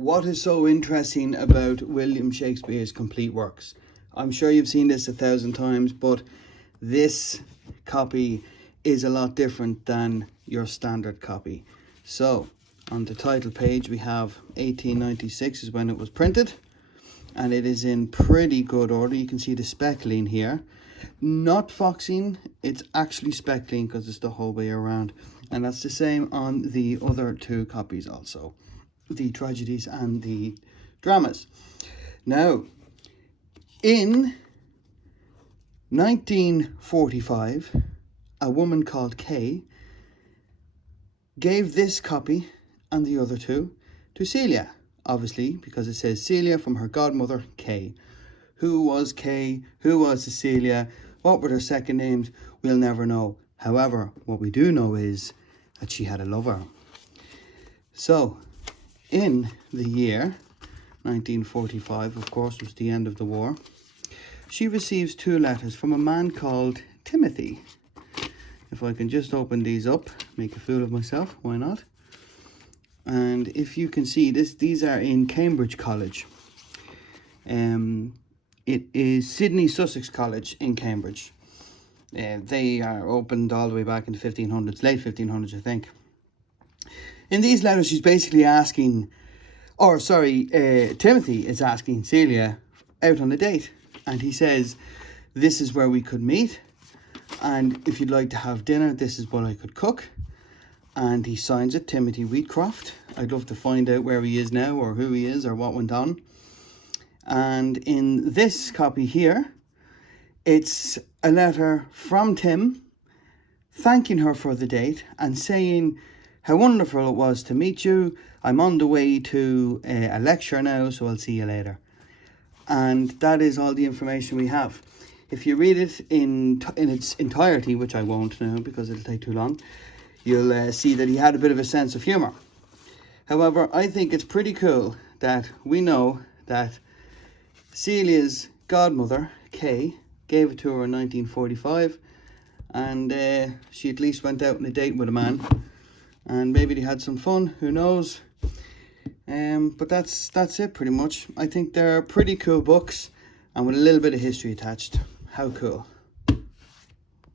what is so interesting about William Shakespeare's complete works? I'm sure you've seen this 1,000 times, but this copy is a lot different than your standard copy. So, on the title page we have 1896 is when it was printed, and it is in pretty good order. You can see the speckling here. Not foxing, it's actually speckling because it's the whole way around. And that's the same on the other two copies also, the tragedies and the dramas. Now, in 1945, a woman called Kay gave this copy and the other two to Celia, obviously because it says Celia from her godmother Kay. Who was Kay? Who was Cecilia? What were their second names? We'll never know. However, what we do know is that she had a lover. So, in the year 1945, of course, was the end of the war, she receives two letters from a man called Timothy. If I can just open these up, make a fool of myself, why not? And if you can see this, these are in Cambridge College. It is Sydney Sussex College in Cambridge. They are opened all the way back in the 1500s, late 1500s, I think. In these letters, she's basically asking, Timothy is asking Celia out on a date. And he says, this is where we could meet. And if you'd like to have dinner, this is what I could cook. And he signs it, Timothy Wheatcroft. I'd love to find out where he is now, or who he is, or what went on. And in this copy here, it's a letter from Tim thanking her for the date and saying how wonderful it was to meet you. I'm on the way to a lecture now, so I'll see you later. And that is all the information we have. If you read it in its entirety, which I won't now because it'll take too long, you'll see that he had a bit of a sense of humour. However, I think it's pretty cool that we know that Celia's godmother, Kay, gave it to her in 1945, and she at least went out on a date with a man, and maybe they had some fun, who knows. But that's it pretty much. I think they're pretty cool books, and with a little bit of history attached. How cool.